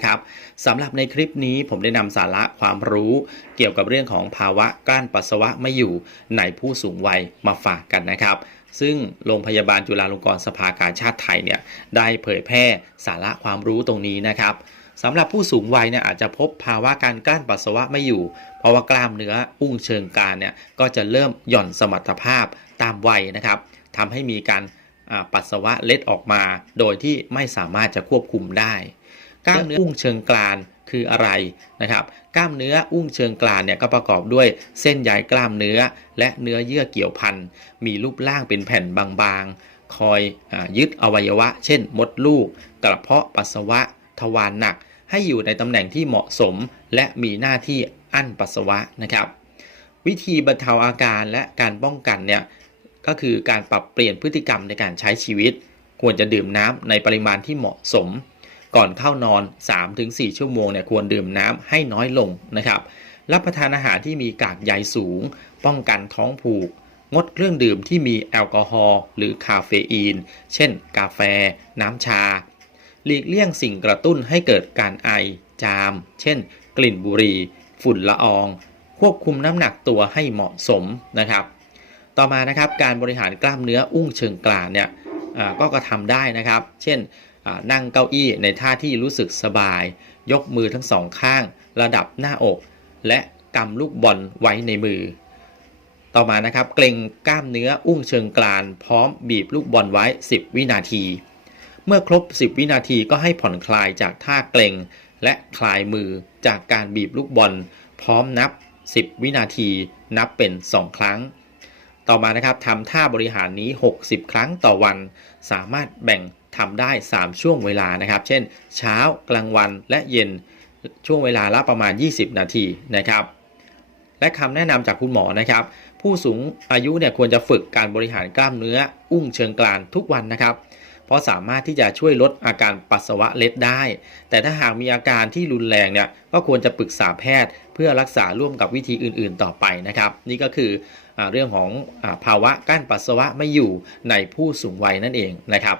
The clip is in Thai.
นะครับสำหรับในคลิปนี้ผมได้นำสาระความรู้เกี่ยวกับเรื่องของภาวะกลั้นปัสสาวะไม่อยู่ในผู้สูงวัยมาฝากกันนะครับซึ่งโรงพยาบาลจุฬาลงกรณ์สภากาชาติไทยเนี่ยได้เผยแพร่สาระความรู้ตรงนี้นะครับสำหรับผู้สูงวัยเนี่ยอาจจะพบภาวะการกลั้นปัสสาวะไม่อยู่ เพราะว่ากล้ามเนื้ออุ้งเชิงกรานเนี่ยก็จะเริ่มหย่อนสมรรถภาพตามวัยนะครับทำให้มีการปัสสาวะเล็ดออกมา โดยที่ไม่สามารถจะควบคุมได้ กล้ามเนื้ออุ้งเชิงกรานคืออะไรนะครับ กล้ามเนื้ออุ้งเชิงกรานเนี่ยก็ประกอบด้วยเส้นใยกล้ามเนื้อ และเนื้อเยื่อเกี่ยวพัน มีรูปร่างเป็นแผ่นบางๆ คอยอยึดอวัยวะ เช่น มดลูก กระเพาะปัสสาวะ ทวารหนัก ให้อยู่ในตำแหน่งที่เหมาะสม และมีหน้าที่อั้นปัสสาวะนะครับ วิธีบรรเทาอาการและการป้องกันเนี่ยก็คือการปรับเปลี่ยนพฤติกรรมในการใช้ชีวิต ควรจะดื่มน้ำในปริมาณที่เหมาะสม ก่อนเข้านอน 3-4 ชั่วโมงเนี่ยควรดื่มน้ำให้น้อยลงนะครับรับประทานอาหารที่มีกากใยสูง ป้องกันท้องผูก งดเครื่องดื่มที่มีแอลกอฮอล์หรือคาเฟอีน เช่น กาแฟ น้ำชา หลีกเลี่ยงสิ่งกระตุ้นให้เกิดการไอ จาม เช่น กลิ่นบุหรี่ ฝุ่นละออง ควบคุมน้ำหนักตัวให้เหมาะสมนะครับ ต่อมานะครับการบริหารกล้ามเนื้ออุ้งเชิงกรานเนี่ยก็กระทำได้นะครับ เช่น นั่งเก้าอี้ในท่าที่รู้สึกสบาย ยกมือทั้งสองข้าง ระดับหน้าอก และกำลูกบอลไว้ในมือ ต่อมานะครับ เกรงกล้ามเนื้ออุ้งเชิงกราน พร้อมบีบลูกบอลไว้ 10 วินาที เมื่อครบ 10 วินาทีก็ให้ผ่อนคลายจากท่าเกรงและคลายมือจากการบีบลูกบอล พร้อมนับ 10 วินาที นับเป็น 2 ครั้ง ต่อมานะครับทำท่าบริหารนี้ 60 ครั้งต่อวัน สามารถแบ่งทำได้ 3 ช่วงเวลานะครับ เช่น เช้ากลางวันและเย็นช่วงเวลาละประมาณ 20 นาทีนะครับ และคำแนะนำจากคุณหมอนะครับ ผู้สูงอายุเนี่ยควรจะฝึกการบริหารกล้ามเนื้อ อุ้งเชิงกรานทุกวันนะครับ เพราะสามารถที่จะช่วยลดอาการปัสสาวะเล็ดได้ แต่ถ้าหากมีอาการที่รุนแรงเนี่ยก็ควรจะปรึกษาแพทย์ เพื่อรักษาร่วมกับวิธีอื่น ๆ ต่อไปนะครับ นี่ก็คืออเรื่องของอภาวะกั้นปัสสาวะไม่อยู่ในผู้สูงวัยนั่นเองนะครับ